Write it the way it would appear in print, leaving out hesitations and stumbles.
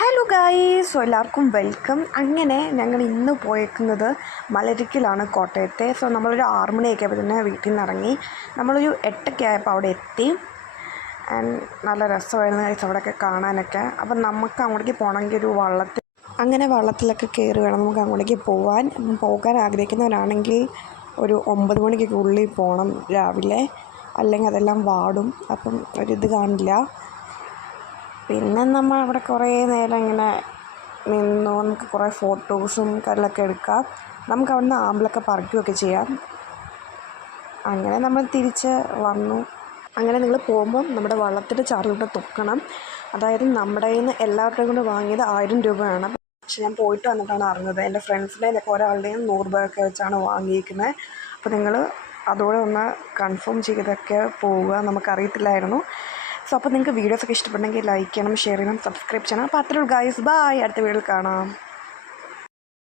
Hello guys, എല്ലാവർക്കും welcome. അങ്ങനെ ഞങ്ങൾ ഇന്ന് പോയേക്കുന്നത് മലരിക്കലാണ്, കോട്ടയത്തെ. സോ നമ്മളൊരു 6 മണിയൊക്കെ ആയപ്പോൾ തന്നെ വീട്ടിൽ നിന്ന് ഇറങ്ങി. നമ്മളൊരു 8 ആയപ്പോൾ അവിടെ എത്തി. ആൻഡ് നല്ല രസമായിരുന്നു ഗായ്സ് അവിടെയൊക്കെ കാണാനൊക്കെ. അപ്പം നമുക്ക് അങ്ങോട്ടേക്ക് പോകണമെങ്കിൽ ഒരു വള്ളത്തിലൊക്കെ കയറി വേണം നമുക്ക് അങ്ങോട്ടേക്ക് പോകാൻ ആഗ്രഹിക്കുന്നവരാണെങ്കിൽ ഒരു 9 മണിക്കൊക്കെ ഉള്ളിൽ പോകണം രാവിലെ, അല്ലെങ്കിൽ അതെല്ലാം വാടും, അപ്പം ഒരിത് കാണില്ല. പിന്നെ നമ്മൾ അവിടെ കുറേ നേരം ഇങ്ങനെ നിന്നു, നമുക്ക് കുറേ ഫോട്ടോസും കാര്യങ്ങളൊക്കെ എടുക്കാം. നമുക്ക് അവിടെ നിന്ന് ആമ്പലൊക്കെ പറിക്കുകയൊക്കെ ചെയ്യാം. അങ്ങനെ നമ്മൾ തിരിച്ച് വന്നു. അങ്ങനെ നിങ്ങൾ പോകുമ്പം നമ്മുടെ വള്ളത്തിൻ്റെ ചാർജ് തൊക്കണം. അതായത് നമ്മുടെ കയ്യിൽ നിന്ന് എല്ലാവരുടെയും കൂടെ വാങ്ങിയത് 1000 രൂപയാണ്. പക്ഷെ ഞാൻ പോയിട്ട് വന്നിട്ടാണ് അറിഞ്ഞത്, എൻ്റെ ഫ്രണ്ട്സിൻ്റെ ഒരാളുടെയും 100 രൂപയൊക്കെ വെച്ചാണ് വാങ്ങിയിരിക്കുന്നത്. അപ്പോൾ നിങ്ങൾ അതോടെ ഒന്ന് കൺഫേം ചെയ്തൊക്കെ പോവുക, നമുക്കറിയത്തില്ലായിരുന്നു. സോ അപ്പോൾ നിങ്ങൾക്ക് വീഡിയോസൊക്കെ ഇഷ്ടപ്പെട്ടെങ്കിൽ ലൈക്ക് ചെയ്യണം, ഷെയർ ചെയ്യണം, സബ്സ്ക്രൈബ് ചെയ്യണം. അപ്പോൾ അത്രയുള്ളൂ ഗൈസ്, ബൈ. അടുത്ത വീഡിയോയിൽ കാണാം.